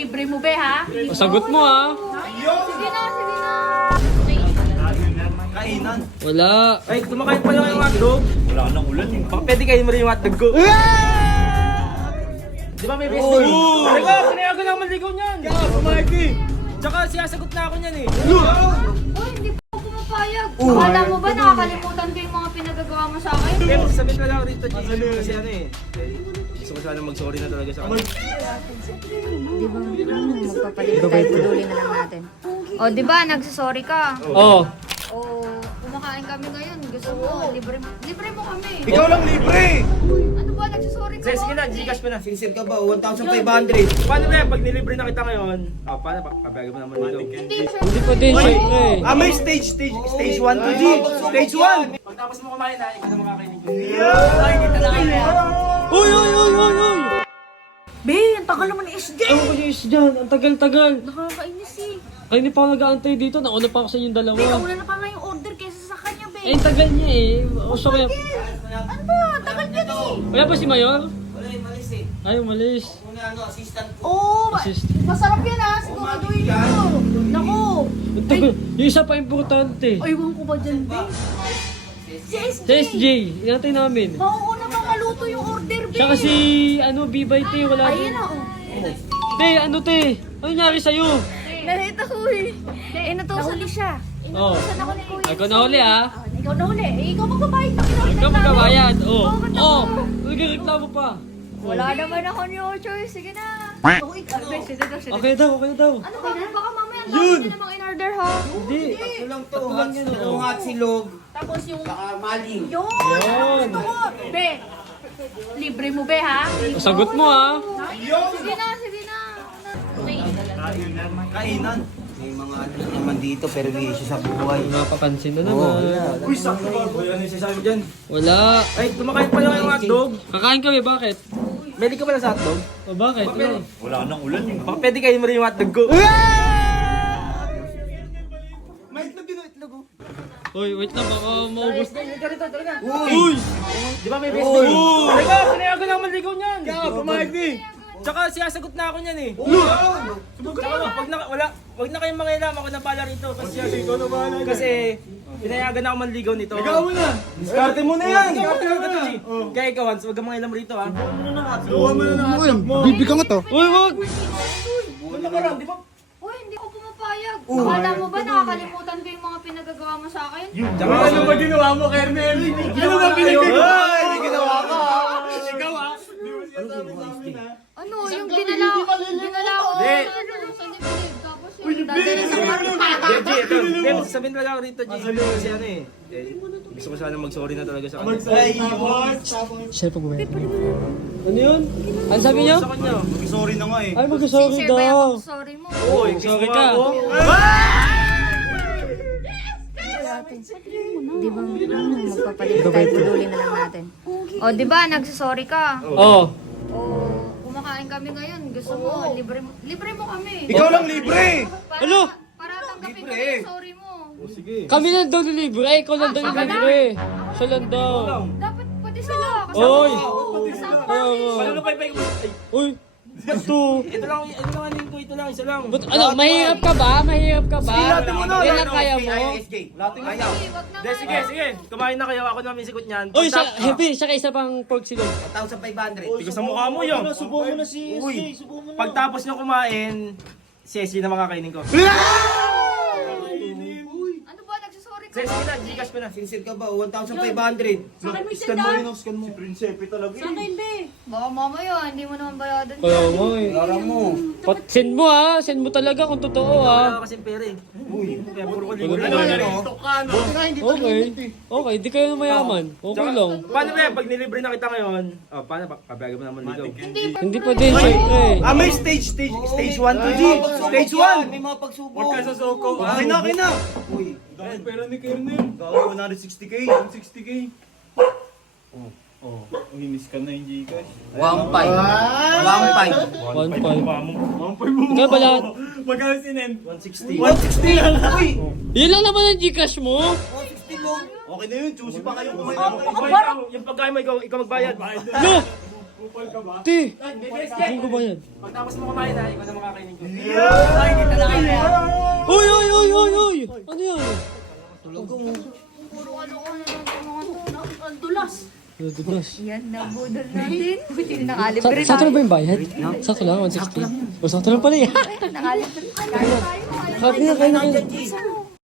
Libre mo be ha? Sagot mo ha. Sige na, sige na. Kainan. Wala. Ay, kumakain pa lang yung hotdog. Wala nang ulan eh. Baka pwede kayo mo rin yung hotdog ko. Di ba may best day? Teka, pinayagan na ako maligaw niyan. Kaya, pumayag eh. Tsaka siyasagot na ako niyan eh. Uy, hindi po ako pumapayag. Akala mo ba nakakalimutan ko yung mga pinagagawa mo sa akin? Kaya sabihin ko lang rito, G. Kasi ano eh. Gusto ko sana mag-sorry na talaga sa kanya. Di ba magpapalit tayo, pudulin na lang natin. O, di ba, nagsasorry ka? Oh. O, kumakain kami ngayon. Gusto mo, libre mo kami. Ikaw lang libre! Ano ba, nagsasorry ka? Sige na, Gcash ko na. Sincere ka ba? 1,500. Paano ba yan? Pag nilibre na kita ngayon, paano? Papayagan mo naman dito. Hindi pa din syempre. May stage 1 to G. Stage 1. Pagtapos mo kumain na, ikaw na makakainin ko. Uy, uy, uy, uy, uy. Be, ang tagal naman ni SJ. Ewan ko yung dyan. Ang tagal-tagal. Nakakainis eh. Ay, hindi pa ako nag-aantay dito. Nauna pa ako sa inyong dalawa. Be, kauna na pa nga yung order kaysa sa kanya, be. Eh, ang tagal niya eh. Gusto ko yung... Ano ba? Tagal niya eh. Wala ba si Mayor? Wala yung malis eh. Ay, umalis. Una assistant ko. Oo, Assist. masarap yan ha. Siguraduhin mo. Naku. Ang tagal. Yung isa pa importante. Aywan ko ba dyan, be? Si SJ. Sa SJ. Ingatan namin. Mauuna bang maluto yung order, be? Siya kasi, B-by T, wala Ayun din. na, oh. Te, ano te? Ano nangyari sa'yo? Nakita ko eh. Natusan siya. Oh. Natusan ako ni Kuya. Ako na uli ah. Ikaw na huli. Eh, ikaw magbabayad ng kinaulit. Ikaw magkabayad. Oh. ba't Oh. ako? Nagreklamo pa. Wala naman ako ni Ochoy. Sige na. Ako ikaw. Sige daw, sige. Okay daw, okay daw. Ano ba? Baka mamaya ang dami niyo namang in-order ha. Hindi. Ito lang to. Tatlo lang yan, oh. Hot silog. Tapos yung... Saka maling. Yun! Gusto ko. Be, libre mo be ha? Sagot mo ah. Sige na, sige na. Kainan. May mga ano naman dito, perwisyo sa buhay. Mapapansin na Oo, naman. Uy, sakto ba? Boy, ano yung sasabi dyan? Wala. Ay, kumakain pa lang yung hotdog. Kakain kami, bakit? Pwede ka pala sa hotdog? O bakit? Ano? Wala nang ulan eh. Baka pwede kayo mo rin yung hotdog ko. May itlog yun, itlog ko. Uy, wait lang, baka maubos. Uy! Di ba may best day? Teka, pinayagan na ako maligaw niyan. Kaya, pumayag eh. Tsaka siyasagot na ako niyan eh. Tsaka wag na kayong mangialam, ako na pala rito. Kasi pinayagan na ako manligaw nito. Ligaw mo na! Diskarte mo na yan! Diskarte mo na! Kaya ikaw, Hans, wag kang mangialam rito ha. Bibigyan ko to. Uy, wag! Wala ka lang, di ba? Uy, hindi ko pumapayag. Akala mo ba nakakalimutan ko yung mga pinagagawa mo sa akin? Tsaka ano ba ginawa mo, Kernel? Ano ba pinagagawa? Ay, ginawa ka! Ikaw ha? Ano, yung dinala ko sa liblib. Tapos yung dadali sa kwarto. Hindi, sabihin talaga ako rito, G. Kasi ano eh. Gusto ko sana mag-sorry na talaga sa kanya. Siya pa gumaya. Ano yun? Ano sabi niyo? Sa kanya. Sorry na nga eh. Ay, mag-sorry Sincere ba daw. yung sorry mo? Uy, Sorry gusto ka. ako. Di ba magpapalit tayo, pudulin na lang natin. O, di ba, nagsasorry ka? Oo. O, kumakain kami ngayon. Gusto mo, libre mo kami. Ikaw lang libre! Para, Ano? para tanggapin ko yung sorry mo. Kami lang daw libre. Ikaw lang daw libre. Siya lang daw. Dapat pati sila. Oy! Kasama Ayaw kami. nga. Paano na pa Ay, Uy! Ito! ito lang anin ko, ito lang, isa lang. But, ano, mahirap ka ba? Mahirap ka ba? Latin mo na. Yan ang kaya mo? SJ. Lating Sige, wag na Sige, sige, sige. Kumain na kayo, ako na may sigot niyan. Uy, happy, siya isa pang pork silog. 1,500. Tigo sa mukha mo yun. Subukan mo na si Uy, pagtapos nyo kumain, si SG na makakainin ko. Ano ba, nagsasorry ka? Sige na, Gcash ko na. Sincere ka ba? 1,500. Sa akin mo isang Scan mo. Prinsepe talaga Sa akin, be. Baka mamaya, hindi mo naman bayadan. Kaya mo eh. Lara mo. Send mo ha, send mo talaga kung totoo ha. Wala kasing pera eh. Kaya puro ko Ano libre. Okay. Okay, di kayo mayaman. Okay lang. Paano ba yan? Pag nilibre na kita ngayon, paano? Papayagan mo naman ligaw. Hindi pa din, syempre. May stage 1 to G. Stage 1. May mga pagsubok. Huwag ka sa soko. Okay na, okay na. Uy. Dahil pera ni Kernel. Gawin 160k. 160k. Oh, uminis ka na yung Gcash. 1.5. 1.5. 1.5. Ikaw ba lahat? Magkano sinen? 160. 160 lang. Uy. Yun lang naman ang Gcash mo. 160 mo. Okay na yun. Choosy pa kayo kumain. Yung pagkain mo, ikaw magbayad. No! Ti! May best Ano ko ba yan? Pagtapos mo kumain ha, ikaw na makakainin ko. Uy, uy, uy, uy, uy! Ano yan? Puro ano ko na lang sa mga ang dulas. Dulas. Yan, nabudol natin. Buti nakalibre Sakto lang ba yung bayad? Sakto lang, 160. O, sakto lang pala yan. Nakalibre. Kaya na, kaya na.